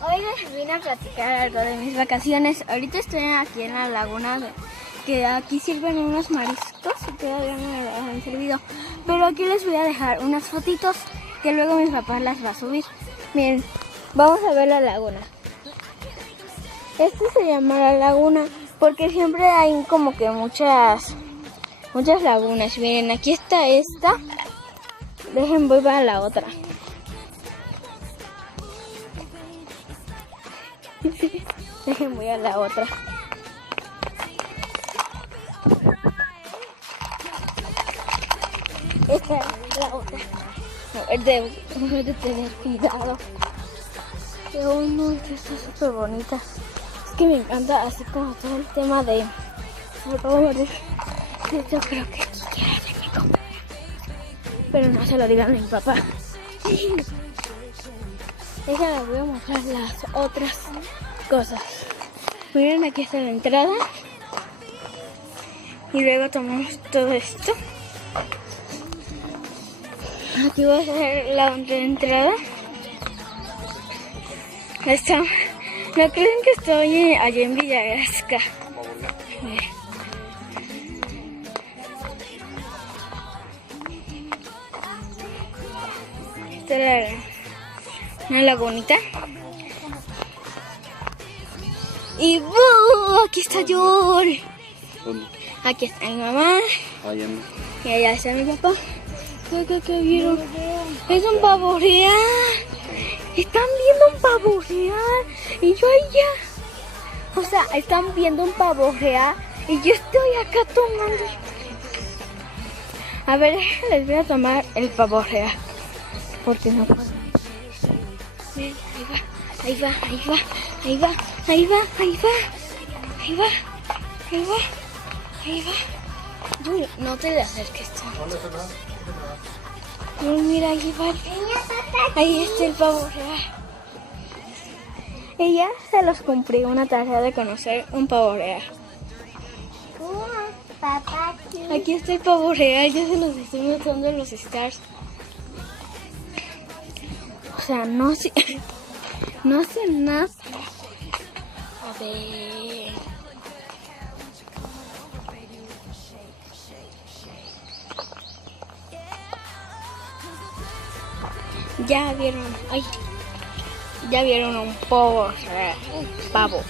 Hoy les vine a platicar algo de mis vacaciones. Ahorita estoy aquí en la laguna, que aquí sirven unos mariscos y todavía no me los han servido. Pero aquí les voy a dejar unas fotitos que luego mi papá las va a subir. Miren, vamos a ver la laguna. Este se llama la laguna porque siempre hay como que muchas lagunas. Miren, aquí está esta. Voy para la otra. Voy a la otra. Esta es la otra. Debo de tener cuidado. Oh no, que está súper bonita. Es que me encanta así como todo el tema de... Yo creo que aquí quiere hacerme comer. Pero no se lo digan a mi papá. Les voy a mostrar las otras cosas. Miren, aquí está la entrada. Y luego tomamos todo esto. Aquí va a ser la otra entrada. Está. No creen que estoy allá en Villagrasca. Esta es una lagunita. Y aquí está yo. Aquí está mi mamá. Y allá está mi papá. ¿Qué vieron? Es un pavo real. Están viendo un pavo real. Y yo allá. O sea, están viendo un pavo real. Y yo estoy acá tomando. A ver, les voy a tomar el pavo real. Porque no puedo. Ven, ahí va. Uy, no te le acerques. Uy, mira, ahí va. Ahí está el pavo real. Ella se los cumplió una tarea de conocer un pavo real. Aquí está el pavo real, ya se los estoy mostrando los stars. O sea, no sé nada. A ver. Ya vieron un pavo real. Pavo.